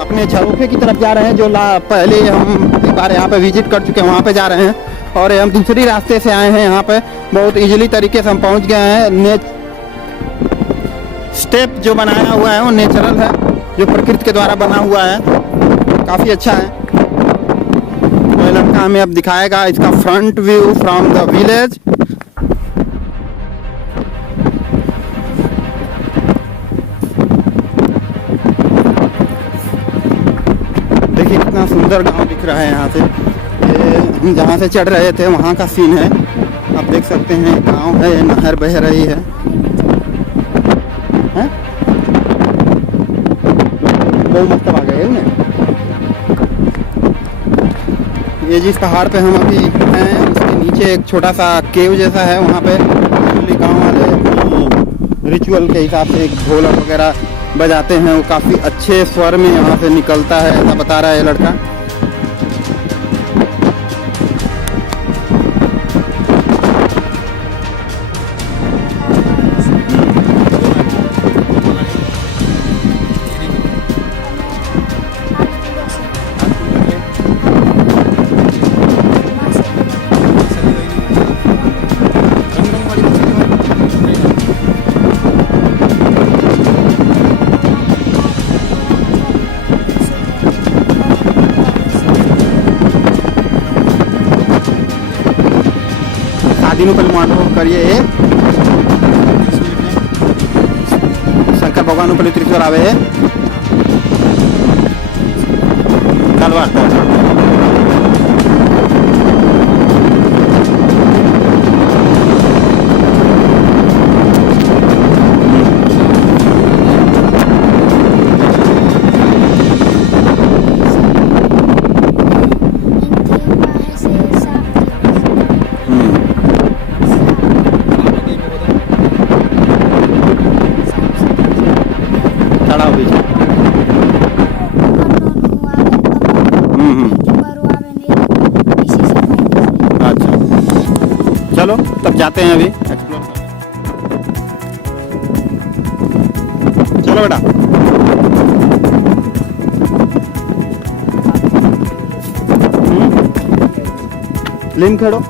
अपने झरोखे की तरफ जा रहे हैं, जो पहले हम एक बार यहाँ पे विजिट कर चुके हैं, वहाँ पे जा रहे हैं। और हम दूसरी रास्ते से आए हैं, यहाँ पे बहुत इजीली तरीके से हम पहुँच गए हैं। स्टेप जो बनाया हुआ है वो नेचुरल है, जो प्रकृति के द्वारा बना हुआ है, काफ़ी अच्छा है। तो लड़का हमें अब दिखाएगा इसका front view from the village. देखिए कितना सुंदर गांव दिख रहा है यहाँ से। ये हम जहाँ से चढ़ रहे थे वहाँ का सीन है, आप देख सकते हैं। गांव है, नहर बह रही है। बहुत मस्त आ गए ना। ये जिस पहाड़ पे हम अभी हैं उसके नीचे एक छोटा सा केव जैसा है, वहाँ पे गाँव वाले रिचुअल के हिसाब से एक ढोलक वगैरह बजाते हैं, वो काफ़ी अच्छे स्वर में यहाँ से निकलता है, ऐसा बता रहा है लड़का। दिनों पहले मांडो करिए शंकर भगवान पहले त्रिशूल आवे तलवार। चलो तब जाते हैं अभी एक्सप्लोर। चलो बेटा। लिम खेड़ो।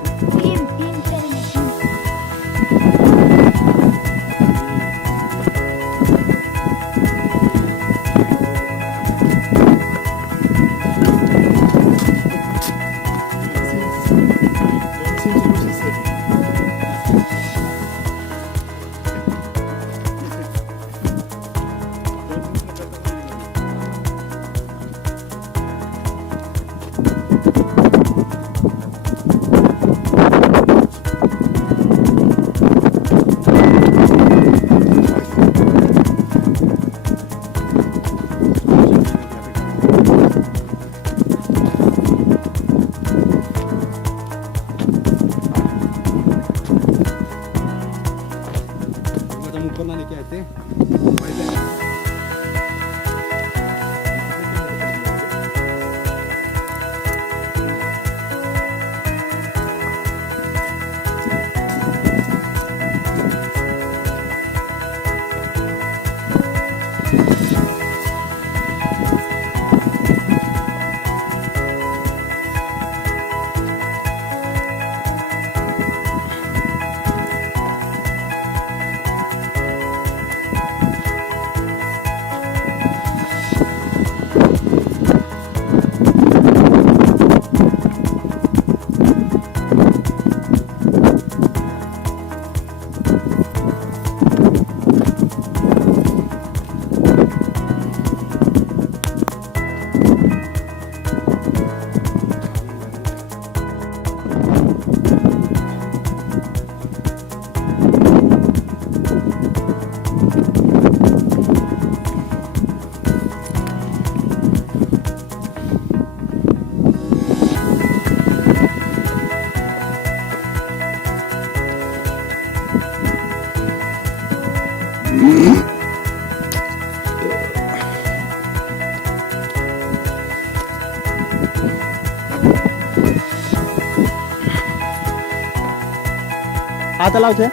આ તલાવ છે.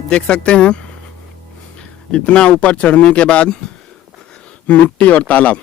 आप देख सकते हैं इतना ऊपर चढ़ने के बाद मिट्टी और तालाब।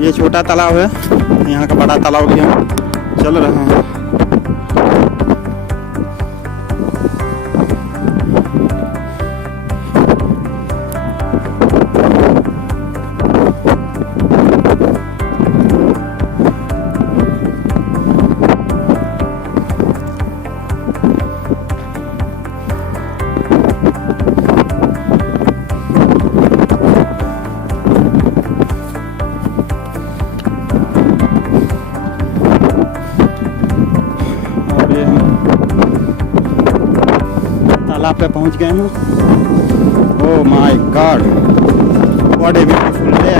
ये छोटा तालाब है, यहाँ का बड़ा तालाब भी हम चल रहे हैं। तालाब पे पहुंच गए हैं। Oh my God, what a beautiful day.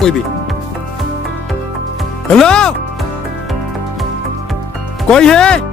कोई भी हेलो, कोई है?